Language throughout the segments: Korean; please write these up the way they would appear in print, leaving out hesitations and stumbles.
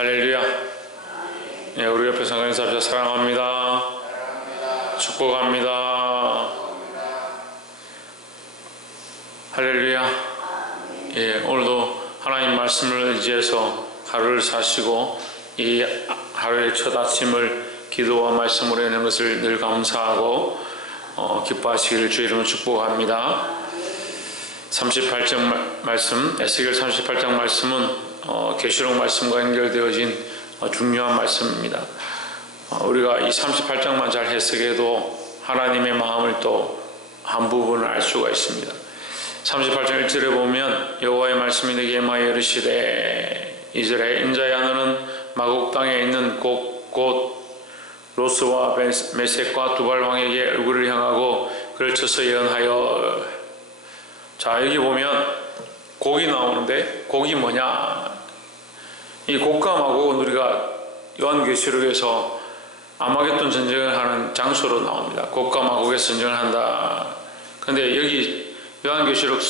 할렐루야. 예, 우리 옆에 성도님 앞에서 사랑합니다. 축복합니다. 할렐루야. 예, 오늘도 하나님 말씀을 의지해서 하루를 사시고 이 하루의 첫 아침을 기도와 말씀으로 해낸 것을 늘 감사하고 기뻐하시기를 주의 이름으로 축복합니다. 38장 말씀, 에스겔 38장 말씀은 계시록 말씀과 연결되어진 중요한 말씀입니다. 우리가 이 38장만 잘 해석해도 하나님의 마음을 또 한 부분을 알 수가 있습니다. 38장 1절에 보면 여호와의 말씀이 내게 임하여 이르시되 이스라엘 인자야 너는 마곡 땅에 있는 곧 로스와 메섹과 두발 왕에게 얼굴을 향하고 그를 쳐서 예언하여. 자, 여기 보면 곡이 나오는데 곡이 뭐냐? 이 곡과 마곡은 우리가 요한계시록에서 아마겟돈 전쟁을 하는 장소로 나옵니다. 곡과 마곡에서 전쟁을 한다. 그런데 여기 요한계시록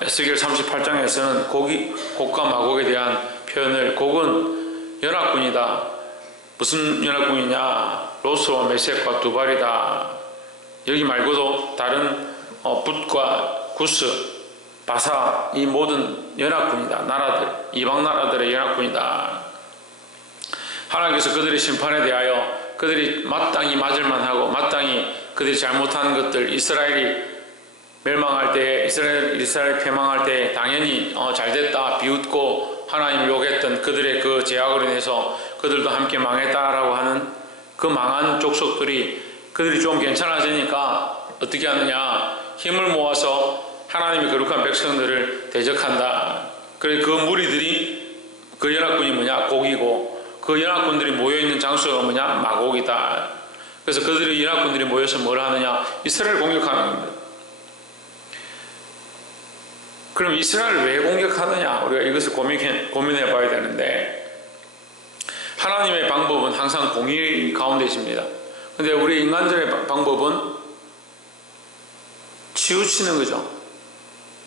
에스겔 38장에서는 곡과 마곡에 대한 표현을, 곡은 연합군이다. 무슨 연합군이냐? 로스와 메섹과 두발이다. 여기 말고도 다른 붓과 구스, 바사, 이 모든 연합군이다. 나라들, 이방 나라들의 연합군이다. 하나님께서 그들의 심판에 대하여 그들이 마땅히 맞을 만하고 마땅히 그들이 잘못한 것들, 이스라엘이 멸망할 때, 이스라엘 패망할 때 당연히 잘됐다 비웃고 하나님 욕했던 그들의 그 죄악으로 인해서 그들도 함께 망했다라고 하는 그 망한 족속들이, 그들이 좀 괜찮아지니까 어떻게 하느냐? 힘을 모아서 하나님의 거룩한 백성들을 대적한다. 그래서 그 무리들이, 그 연합군이 뭐냐? 곡이고, 그 연합군들이 모여있는 장소가 뭐냐? 마곡이다. 그래서 그들의 연합군들이 모여서 뭘 하느냐? 이스라엘을 공격하는 겁니다. 그럼 이스라엘을 왜 공격하느냐? 우리가 이것을 고민해 봐야 되는데, 하나님의 방법은 항상 공의 가운데 있습니다. 근데 우리 인간들의 방법은 치우치는 거죠.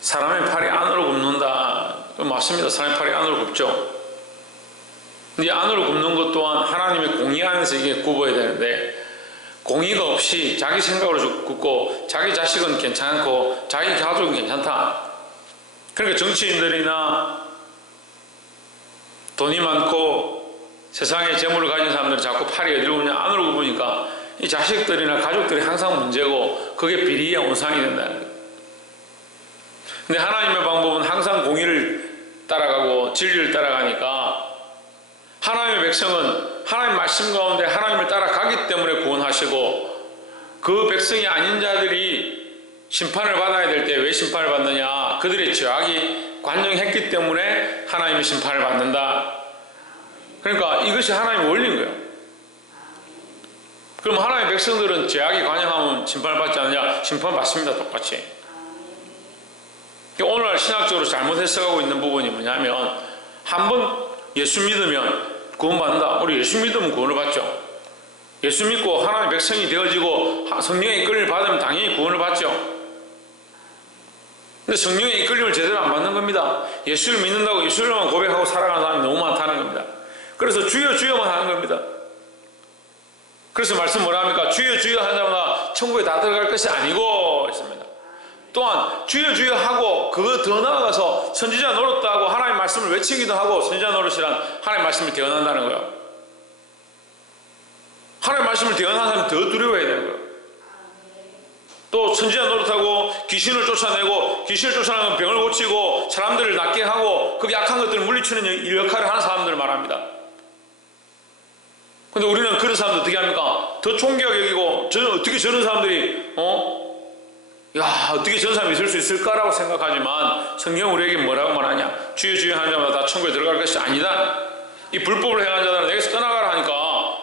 사람의 팔이 안으로 굽는다. 맞습니다. 사람의 팔이 안으로 굽죠. 근데 안으로 굽는 것 또한 하나님의 공의 안에서 이게 굽어야 되는데, 공의가 없이 자기 생각으로 굽고 자기 자식은 괜찮고 자기 가족은 괜찮다. 그러니까 정치인들이나 돈이 많고 세상에 재물을 가진 사람들은 자꾸 팔이 어디로 굽냐? 안으로 굽으니까 이 자식들이나 가족들이 항상 문제고 그게 비리의 온상이 된다는 거예요. 근데 하나님의 방법은 항상 공의를 따라가고 진리를 따라가니까 하나님의 백성은 하나님 말씀 가운데 하나님을 따라가기 때문에 구원하시고, 그 백성이 아닌 자들이 심판을 받아야 될 때 왜 심판을 받느냐? 그들의 죄악이 관영했기 때문에 하나님의 심판을 받는다. 그러니까 이것이 하나님의 원리인 거예요. 그럼 하나님의 백성들은 죄악이 관영하면 심판을 받지 않느냐? 심판받습니다. 똑같이. 오늘날 신학적으로 잘못 해석하고 있는 부분이 뭐냐면, 한번 예수 믿으면 구원받는다. 우리 예수 믿으면 구원을 받죠. 예수 믿고 하나님의 백성이 되어지고 성령의 이끌림을 받으면 당연히 구원을 받죠. 근데 성령의 이끌림을 제대로 안 받는 겁니다. 예수를 믿는다고 예수를만 고백하고 살아가는 사람이 너무 많다는 겁니다. 그래서 주여 주여만 하는 겁니다. 그래서 말씀 뭐라 합니까? 주여 주여 하는 자마다 천국에 다 들어갈 것이 아니고 있습니다. 또한 주여 주여 하고 그거 더 나아가서 선지자 노릇도 하고 하나님 말씀을 외치기도 하고, 선지자 노릇이란 하나님 말씀을 대언한다는 거예요. 하나님 말씀을 대언하는 사람이 더 두려워해야 되는 거예요. 또 선지자 노릇하고 귀신을 쫓아내고, 귀신을 쫓아내면 병을 고치고 사람들을 낫게 하고 그 약한 것들을 물리치는 역할을 하는 사람들을 말합니다. 근데 우리는 그런 사람들 어떻게 합니까? 더 존귀하게 여기고, 어떻게 저런 사람들이 어떻게 저런 사람이 있을 수 있을까라고 생각하지만, 성경 우리에게 뭐라고 말하냐? 주여 주여 하는 자마다 다 천국에 들어갈 것이 아니다. 이 불법을 행한 자들은 내게서 떠나가라 하니까,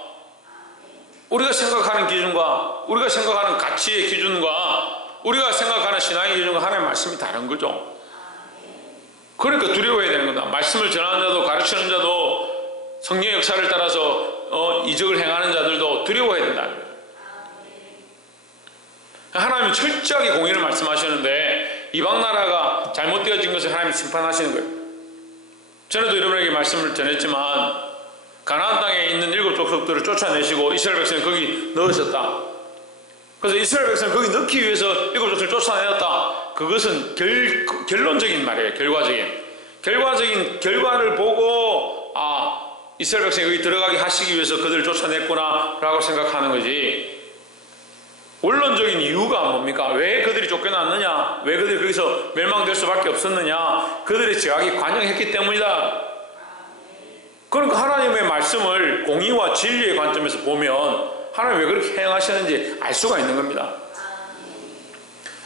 우리가 생각하는 기준과 우리가 생각하는 가치의 기준과 우리가 생각하는 신앙의 기준과 하나님의 말씀이 다른 거죠. 그러니까 두려워해야 되는 겁니다. 말씀을 전하는 자도 가르치는 자도 성령의 역사를 따라서 이적을 행하는 자들도 두려워해야 된다는 거예요. 하나님은 철저하게 공의를 말씀하시는데, 이방 나라가 잘못되어진 것을 하나님이 심판하시는 거예요. 전에도 여러분에게 말씀을 전했지만 가나안 땅에 있는 7 족속들을 쫓아내시고 이스라엘 백성을 거기 넣으셨다. 그래서 이스라엘 백성을 거기 넣기 위해서 7 족속을 쫓아내었다. 그것은 결론적인 말이에요. 결과적인 결과를 보고 이스라엘 백성이 거기 들어가게 하시기 위해서 그들을 쫓아냈구나 라고 생각하는 거지, 원론적인 이유가 뭡니까? 왜 그들이 쫓겨났느냐? 왜 그들이 거기서 멸망될 수밖에 없었느냐? 그들의 죄악이 관영했기 때문이다. 그러니까 하나님의 말씀을 공의와 진리의 관점에서 보면 하나님 왜 그렇게 행하시는지 알 수가 있는 겁니다.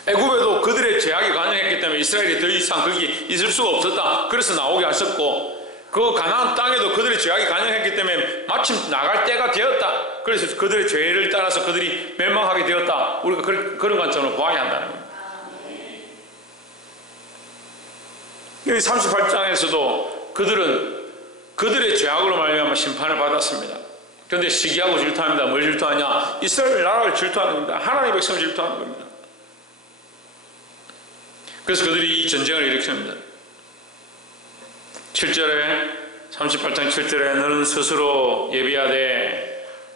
애굽에도 그들의 죄악이 관영했기 때문에 이스라엘이 더 이상 거기 있을 수가 없었다. 그래서 나오게 하셨고, 그 가나안 땅에도 그들의 죄악이 관영했기 때문에 마침 나갈 때가 되었다. 그래서 그들의 죄를 따라서 그들이 멸망하게 되었다. 우리가 그런 관점으로 보아야 한다는 겁니다. 여기 38장에서도 그들은 그들의 죄악으로 말미암아 심판을 받았습니다. 그런데 시기하고 질투합니다. 뭘 질투하냐? 이스라엘 나라를 질투하는 겁니다. 하나님의 백성을 질투하는 겁니다. 그래서 그들이 이 전쟁을 일으킵니다. 7절에 38장 7절에 너는 스스로 예비하되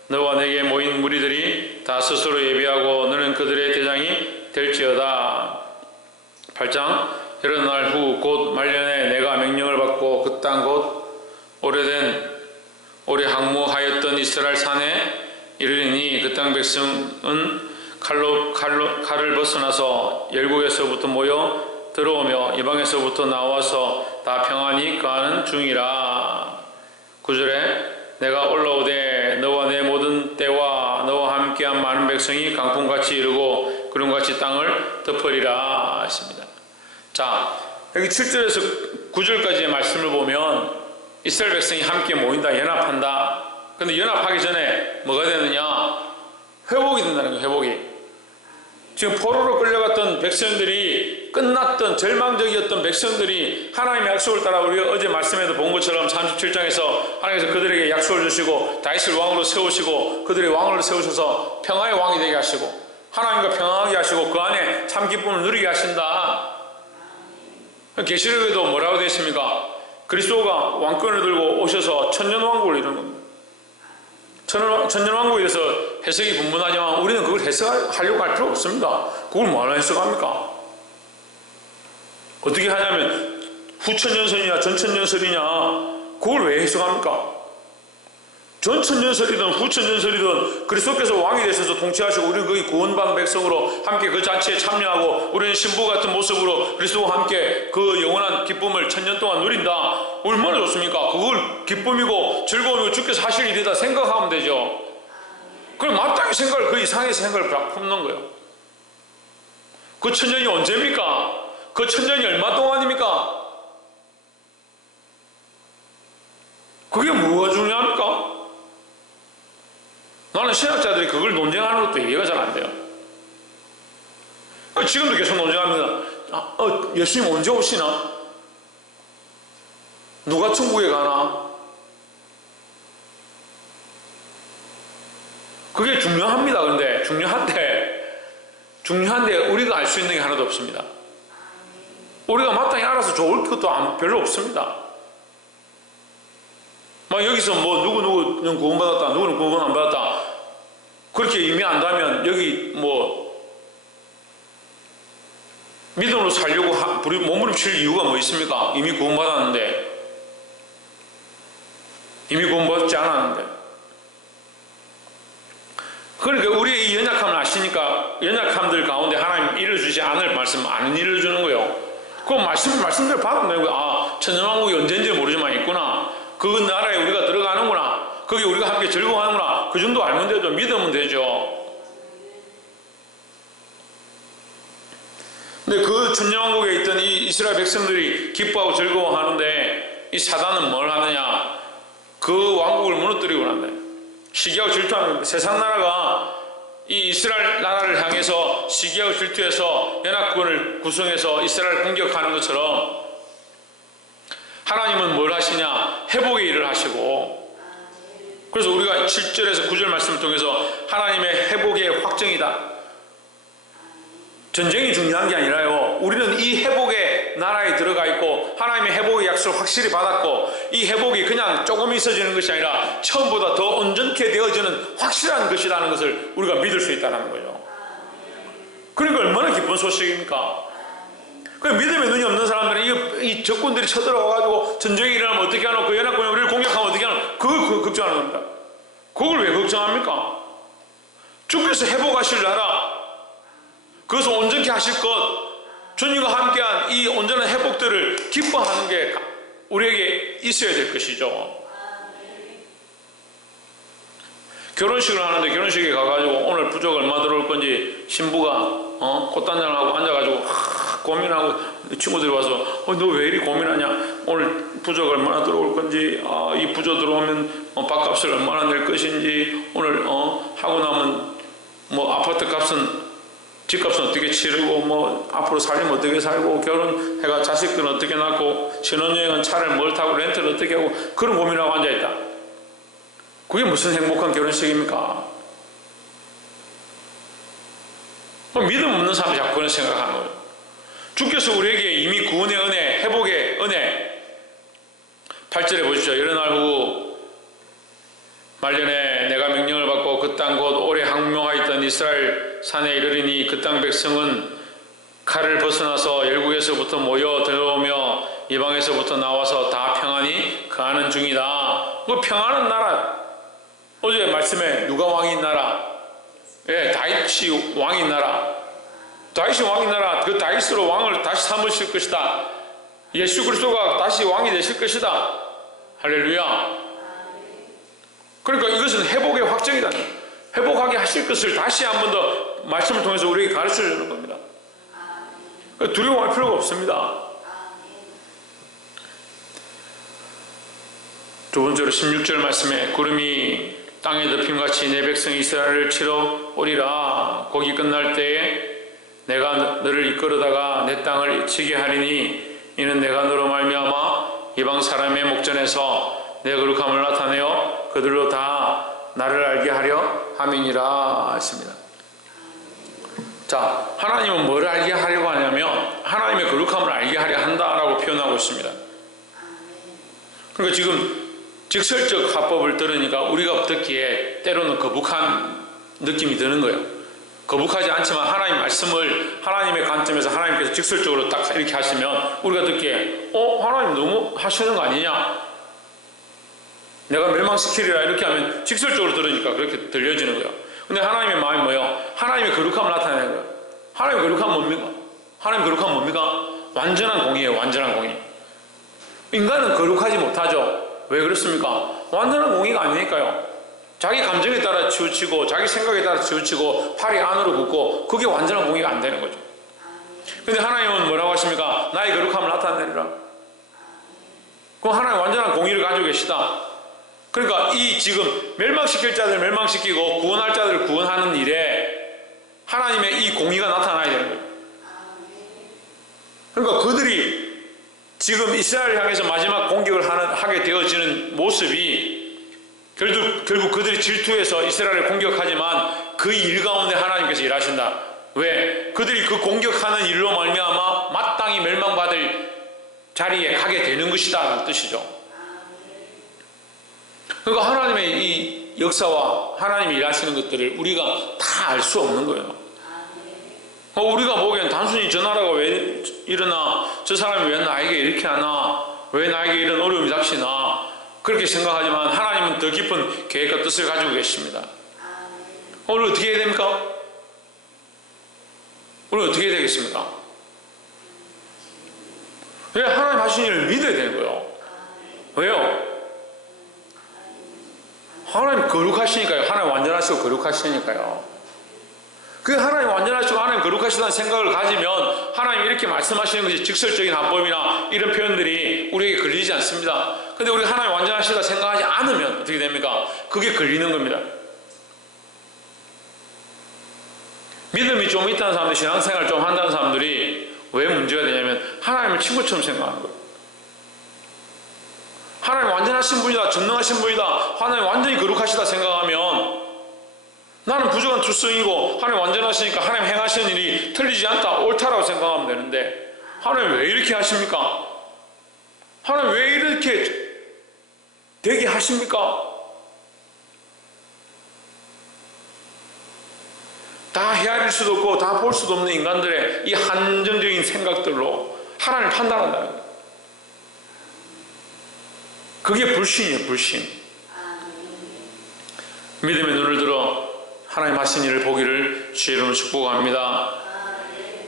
너와 내게 모인 무리들이 다 스스로 예비하고 너는 그들의 대장이 될지어다. 8장 여러 날 후 곧 말년에 내가 명령을 받고 그 땅 곧 오래 항무하였던 이스라엘 산에 이르리니 그 땅 백성은 칼을 벗어나서 열국에서부터 모여 들어오며 이방에서부터 나와서 다 평안히 거하는 중이라. 9절에 내가 올라오되 너와 내 모든 때와 너와 함께한 많은 백성이 강풍같이 이르고 구름같이 땅을 덮으리라 했습니다. 자, 여기 7절에서 9절까지의 말씀을 보면 이스라엘 백성이 함께 모인다, 연합한다. 그런데 연합하기 전에 뭐가 되느냐? 회복이 된다는 거예요. 회복이. 지금 포로로 끌려갔던 백성들이, 끝났던 절망적이었던 백성들이 하나님의 약속을 따라 우리가 어제 말씀에도 본 것처럼 37장에서 하나님께서 그들에게 약속을 주시고 다윗을 왕으로 세우시고 그들의 왕으로 세우셔서 평화의 왕이 되게 하시고 하나님과 평화하게 하시고 그 안에 참 기쁨을 누리게 하신다. 계시록에도 뭐라고 되어 있습니까? 그리스도가 왕권을 들고 오셔서 천년왕국을 이루는 겁니다. 천년왕국에 대해서 해석이 분분하지만 우리는 그걸 해석하려고 할 필요 없습니다. 그걸 뭐하러 해석합니까? 어떻게 하냐면 후천년설이냐 전천년설이냐, 그걸 왜 해석합니까? 전천년설이든 후천년설이든 그리스도께서 왕이 되셔서 통치하시고 우리는 거기 구원받은 백성으로 함께 그 잔치에 참여하고 우리는 신부 같은 모습으로 그리스도와 함께 그 영원한 기쁨을 천년 동안 누린다. 얼마나 좋습니까? 그걸 기쁨이고 즐거움이고 주께서 하실 일이다 생각하면 되죠. 그럼 마땅히 그 이상의 생각을 품는 거예요. 그 천년이 언제입니까? 그 천년이 얼마 동안입니까? 그게 뭐가 중요합니까? 나는 신학자들이 그걸 논쟁하는 것도 이해가 잘 안 돼요. 지금도 계속 논쟁합니다. 예수님 언제 오시나? 누가 천국에 가나? 그게 중요합니다. 그런데 중요한데 우리가 알 수 있는 게 하나도 없습니다. 우리가 마땅히 알아서 좋을 것도 별로 없습니다. 막 여기서 뭐 누구는 구원받았다, 누구는 구원 안 받았다, 그렇게 의미한다면 여기 뭐 믿음으로 살려고 몸부림칠 이유가 뭐 있습니까? 이미 구원받았는데, 이미 구원받지 않았는데. 그러니까 우리의 이 연약함을 아시니까 연약함들 가운데 하나님 일러주지 않을 말씀 안 일러주는 거예요. 그 말씀대로 받으면 되는 거예요. 천년왕국이 언제인지 모르지만 있구나. 그 나라에 우리가 들어가는구나. 거기 우리가 함께 즐거워하는구나. 그 정도 알면 되죠. 믿으면 되죠. 근데 그 천년왕국에 있던 이 이스라엘 백성들이 기뻐하고 즐거워하는데 이 사단은 뭘 하느냐? 그 왕국을 무너뜨리고 난다. 시기하고 질투하는 겁니다. 세상 나라가 이 이스라엘 나라를 향해서 시기하고 질투해서 연합군을 구성해서 이스라엘을 공격하는 것처럼 하나님은 뭘 하시냐? 회복의 일을 하시고, 그래서 우리가 7절에서 9절 말씀을 통해서 하나님의 회복의 확정이다. 전쟁이 중요한 게 아니라요. 우리는 이 회복의 나라에 들어가 있고 하나님의 회복의 약속을 확실히 받았고 이 회복이 그냥 조금 있어지는 것이 아니라 처음보다 더 온전케 되어지는 확실한 것이라는 것을 우리가 믿을 수 있다는 거예요. 그러니까 얼마나 기쁜 소식입니까? 그 믿음의 눈이 없는 사람들은 이 적군들이 쳐들어와가지고 전쟁이 일어나면 어떻게 하노? 그 연합군이 우리를 공격하면 어떻게 하노? 그걸 걱정하는 겁니다. 그걸 왜 걱정합니까? 주께서 회복하실 나라, 그것을 온전케 하실 것, 주님과 함께한 이 온전한 회복들을 기뻐하는 게 우리에게 있어야 될 것이죠. 결혼식을 하는데 결혼식에 가가지고 오늘 부족 얼마 들어올 건지 신부가 꽃단장을 하고 앉아가지고 고민하고 친구들이 와서 너 왜 이리 고민하냐? 오늘 부족 얼마나 들어올 건지 이 부족 들어오면 밥값을 얼마나 낼 것인지 오늘 하고 나면 뭐 아파트 값은 집값은 어떻게 치르고 뭐 앞으로 살면 어떻게 살고 결혼해가 자식들은 어떻게 낳고 신혼여행은 차를 뭘 타고 렌트를 어떻게 하고 그런 고민하고 앉아있다. 그게 무슨 행복한 결혼식입니까? 믿음 없는 사람이 자꾸 그런 생각하는 거예요. 주께서 우리에게 이미 구원의 은혜, 회복의 은혜 8절에 보십시오. 여러 날 후 말년에 내가 명령을 받고 그 땅 곧 오래 항명하였던 이스라엘 산에 이르리니 그 땅 백성은 칼을 벗어나서 열국에서부터 모여 들어오며 이방에서부터 나와서 다 평안히 거하는 중이다. 그 평안한 나라, 어제 말씀에 누가 왕인 나라? 예, 다윗이 왕인 나라. 다윗이 왕인 나라, 그 다윗으로 왕을 다시 삼으실 것이다. 예수 그리스도가 다시 왕이 되실 것이다. 할렐루야. 그러니까 이것은 회복의 확정이다. 회복하게 하실 것을 다시 한 번 더 말씀을 통해서 우리에게 가르쳐 주는 겁니다. 두려워할 필요가 없습니다. 두 번째로 16절 말씀에 구름이 땅에 덮임같이 내 백성 이스라엘을 치러 오리라. 거기 끝날 때에 내가 너를 이끌어다가 내 땅을 치게 하리니 이는 내가 너로 말미암아 이방 사람의 목전에서 내 거룩함을 나타내어 그들로 다 나를 알게 하려 함이니라 했습니다. 자, 하나님은 뭘 알게 하려고 하냐면 하나님의 거룩함을 알게 하려 한다라고 표현하고 있습니다. 그러니까 지금 직설적 화법을 들으니까 우리가 듣기에 때로는 거북한 느낌이 드는 거예요. 거북하지 않지만 하나님 말씀을 하나님의 관점에서 하나님께서 직설적으로 딱 이렇게 하시면 우리가 듣기에 하나님 너무 하시는 거 아니냐? 내가 멸망시키리라 이렇게 하면 직설적으로 들으니까 그렇게 들려지는 거예요. 근데 하나님의 마음이 뭐예요? 하나님의 거룩함을 나타내는 거예요. 하나님의 거룩함은 뭡니까? 하나님의 거룩함은 뭡니까? 완전한 공의예요. 완전한 공의. 인간은 거룩하지 못하죠. 왜 그렇습니까? 완전한 공의가 아니니까요. 자기 감정에 따라 치우치고 자기 생각에 따라 치우치고 팔이 안으로 굽고 그게 완전한 공의가 안 되는 거죠. 근데 하나님은 뭐라고 하십니까? 나의 거룩함을 나타내리라. 그럼 하나님 완전한 공의를 가지고 계시다. 그러니까 이 지금 멸망시킬 자들 멸망시키고 구원할 자들을 구원하는 일에 하나님의 이 공의가 나타나야 되는 거예요. 그러니까 그들이 지금 이스라엘을 향해서 마지막 공격을 하게 되어지는 모습이 결국 그들이 질투해서 이스라엘을 공격하지만 그 일 가운데 하나님께서 일하신다. 왜? 그들이 그 공격하는 일로 말미암아 마땅히 멸망받을 자리에 가게 되는 것이다 라는 뜻이죠. 그러니까 하나님의 이 역사와 하나님이 일하시는 것들을 우리가 다 알 수 없는 거예요. 우리가 보기엔 단순히 저 나라가 왜 이러나 저 사람이 왜 나에게 이렇게 하나 왜 나에게 이런 어려움이 닥치나 그렇게 생각하지만 하나님은 더 깊은 계획과 뜻을 가지고 계십니다. 오늘 어떻게 해야 됩니까? 오늘 어떻게 해야 되겠습니까? 왜 하나님 하신 일을 믿어야 되는 거예요. 왜요? 하나님 거룩하시니까요. 하나님 완전하시고 거룩하시니까요. 그 하나님 완전하시고 하나님 거룩하시다는 생각을 가지면 하나님 이렇게 말씀하시는 것이 직설적인 합법이나 이런 표현들이 우리에게 걸리지 않습니다. 근데 우리가 하나님 완전하시다 생각하지 않으면 어떻게 됩니까? 그게 걸리는 겁니다. 믿음이 좀 있다는 사람들, 신앙생활 좀 한다는 사람들이 왜 문제가 되냐면 하나님을 친구처럼 생각하는 거예요. 하나님 완전하신 분이다, 전능하신 분이다, 하나님 완전히 거룩하시다 생각하면 나는 부족한 투성이고 하나님 완전하시니까 하나님 행하시는 일이 틀리지 않다, 옳다라고 생각하면 되는데 하나님 왜 이렇게 하십니까? 하나님 왜 이렇게 되게 하십니까? 다 헤아릴 수도 없고 다 볼 수도 없는 인간들의 이 한정적인 생각들로 하나님을 판단한다는 거예요. 그게 불신이에요, 불신. 믿음의 눈을 들어 하나님 하신 일을 보기를 주의 이름으로 축복합니다.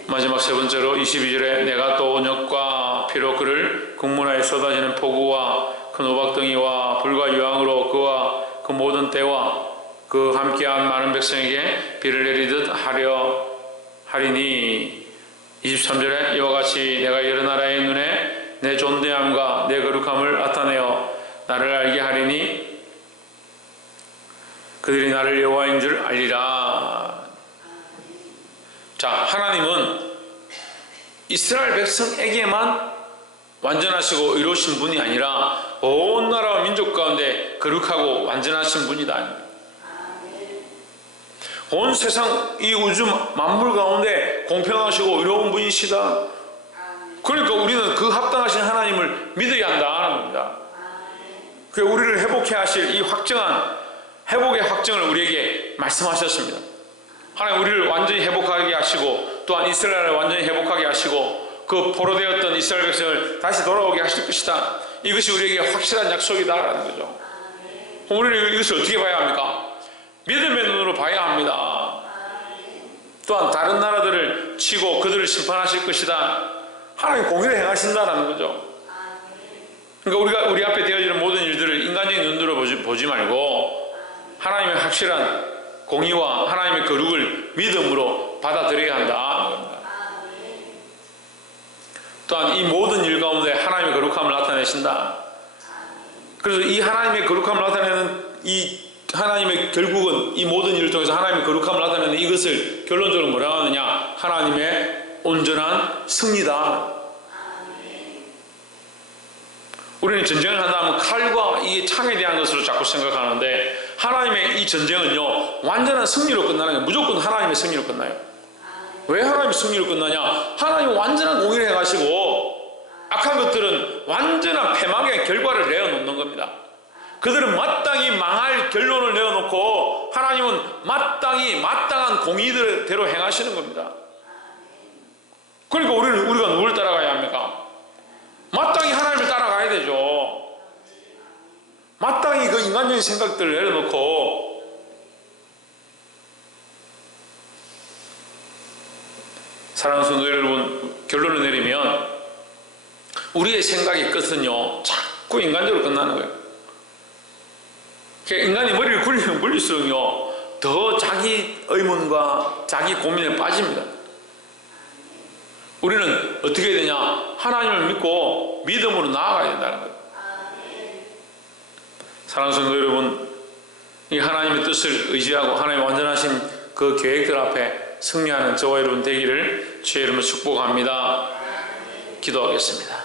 마지막 세 번째로 22절에 내가 또 온역과 피로 그를 국문하에 쏟아지는 폭우와 큰 우박덩이와 불과 유황으로 그와 그 모든 때와 그 함께한 많은 백성에게 비를 내리듯 하려 하리니 23절에 이와 같이 내가 여러 나라의 눈에 내 존대함과 내 거룩함을 나타내어 나를 알게 하리니 그들이 나를 여호와인 줄 알리라. 자, 하나님은 이스라엘 백성에게만 완전하시고 의로우신 분이 아니라 온 나라와 민족 가운데 거룩하고 완전하신 분이다. 온 세상 이 우주 만물 가운데 공평하시고 의로운 분이시다. 그러니까 우리는 그 합당하신 하나님을 믿어야 한다는 겁니다. 그 우리를 회복해 하실 이 확정한 회복의 확정을 우리에게 말씀하셨습니다. 하나님 우리를 완전히 회복하게 하시고 또한 이스라엘을 완전히 회복하게 하시고 그 포로되었던 이스라엘 백성을 다시 돌아오게 하실 것이다. 이것이 우리에게 확실한 약속이다라는 거죠. 우리는 이것을 어떻게 봐야 합니까? 믿음의 눈으로 봐야 합니다. 또한 다른 나라들을 치고 그들을 심판하실 것이다. 하나님 공의를 행하신다는 거죠. 그러니까 우리 앞에 되어지는 모든 일들을 인간적인 눈으로 보지 말고 하나님의 확실한 공의와 하나님의 거룩을 믿음으로 받아들여야 한다. 또한 이 모든 일 가운데 하나님의 거룩함을 나타내신다. 그래서 이 하나님의 거룩함을 나타내는 이 하나님의 결국은 이 모든 일을 통해서 하나님의 거룩함을 나타내는 이것을 결론적으로 뭐라고 하느냐? 하나님의 온전한 승리다. 우리는 전쟁을 한다면 칼과 이 창에 대한 것으로 자꾸 생각하는데 하나님의 이 전쟁은요 완전한 승리로 끝나는 거예요. 무조건 하나님의 승리로 끝나요. 왜 하나님의 승리로 끝나냐? 하나님은 완전한 공의를 행하시고 악한 것들은 완전한 패망의 결과를 내어놓는 겁니다. 그들은 마땅히 망할 결론을 내어놓고 하나님은 마땅히 마땅한 공의대로 행하시는 겁니다. 그러니까 우리가 누굴 따라가야 합니까? 마땅히 하나님을 따라가야 되죠. 마땅히 그 인간적인 생각들을 내려놓고 사랑하는 성도 여러분, 결론을 내리면 우리의 생각의 끝은요 자꾸 인간적으로 끝나는 거예요. 인간이 머리를 굴리면 굴릴수록요 더 자기 의문과 자기 고민에 빠집니다. 우리는 어떻게 해야 되냐? 하나님을 믿고 믿음으로 나아가야 된다는 거예요. 사랑하는 성도 여러분, 이 하나님의 뜻을 의지하고 하나님의 완전하신 그 계획들 앞에 승리하는 저와 여러분 되기를 주의 이름으로 축복합니다. 기도하겠습니다.